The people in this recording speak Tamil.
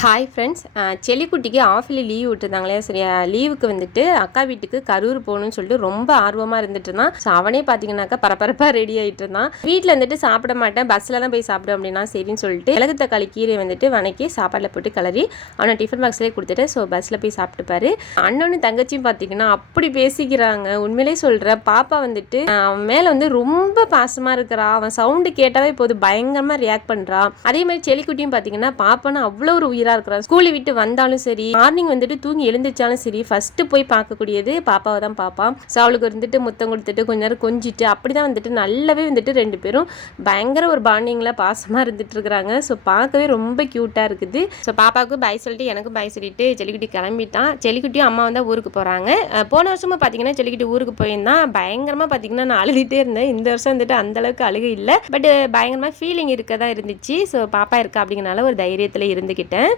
ஹாய் ஃப்ரெண்ட்ஸ், செல்லிக்குட்டிக்கு ஆஃப்லி லீவ் விட்டுருந்தாங்களே. சரியா, லீவுக்கு வந்துட்டு அக்கா வீட்டுக்கு கரூர் போகணும்னு சொல்லிட்டு ரொம்ப ஆர்வமாக இருந்துட்டு இருந்தான். ஸோ அவனே பார்த்தீங்கன்னாக்கா பரபரப்பாக ரெடி ஆகிட்டு இருந்தான். வீட்டில் வந்துட்டு சாப்பிட மாட்டேன், பஸ்ஸில் தான் போய் சாப்பிடும் அப்படின்னா சரின்னு சொல்லிட்டு மிளகு தக்காளி கீரை வந்துட்டு வணக்கி சாப்பாடில் போட்டு கிளறி அவனை டிஃபன் பாக்ஸ்லேயே கொடுத்துட்டு ஸோ பஸ்ஸில் போய் சாப்பிட்டுப்பாரு. அண்ணனும் தங்கச்சியும் பார்த்தீங்கன்னா அப்படி பேசிக்கிறாங்க. உண்மையிலே சொல்கிற பாப்பா வந்துட்டு அவன் மேலே வந்து ரொம்ப பாசமாக இருக்கிறா. அவன் சவுண்டு கேட்டாவே இப்போது பயங்கரமாக ரியாக்ட் பண்ணுறான். அதே மாதிரி செல்லிக்குட்டியும் பார்த்தீங்கன்னா பாப்பான்னு அவ்வளோ ஒரு உயிரா இருக்கிறான். ஸ்கூலை விட்டு வந்தாலும் சரி, மார்னிங் வந்துட்டு தூங்கி எழுந்திரிச்சாலும் சரி, ஃபர்ஸ்ட் போய் பார்க்கக்கூடியது பாப்பாவை தான் பார்ப்பான். ஸோ அவளுக்கு வந்துட்டு முத்தம் கொடுத்துட்டு கொஞ்ச நேரம் கொஞ்சிட்டு அப்படிதான் வந்துட்டு நல்லாவே வந்துட்டு ரெண்டு பேரும் பயங்கர ஒரு பாண்டிங்ல பாசமா இருந்துட்டு இருக்கிறாங்க. ஸோ பார்க்கவே ரொம்ப கியூட்டா இருக்குது. ஸோ பாப்பாவுக்கு பை சொல்லிட்டு எனக்கும் பை சொல்லிட்டு செல்லிக்குட்டி கிளம்பிட்டான். செல்லிக்குட்டியும் அம்மா வந்து ஊருக்கு போறாங்க. போன வருஷமா பார்த்தீங்கன்னா செல்லிக்குட்டி ஊருக்கு போயிருந்தான். பயங்கரமா பார்த்தீங்கன்னா நான் அழுதுகிட்டே இருந்தேன். இந்த வருஷம் வந்துட்டு அந்த அளவுக்கு அழுகை இல்லை, பட் பயங்கரமா ஃபீலிங் இருக்கதான் இருந்துச்சு. ஸோ பாப்பா இருக்கா அப்படிங்கிறனால ஒரு தைரியத்தில் இருந்துக்கிட்டேன்.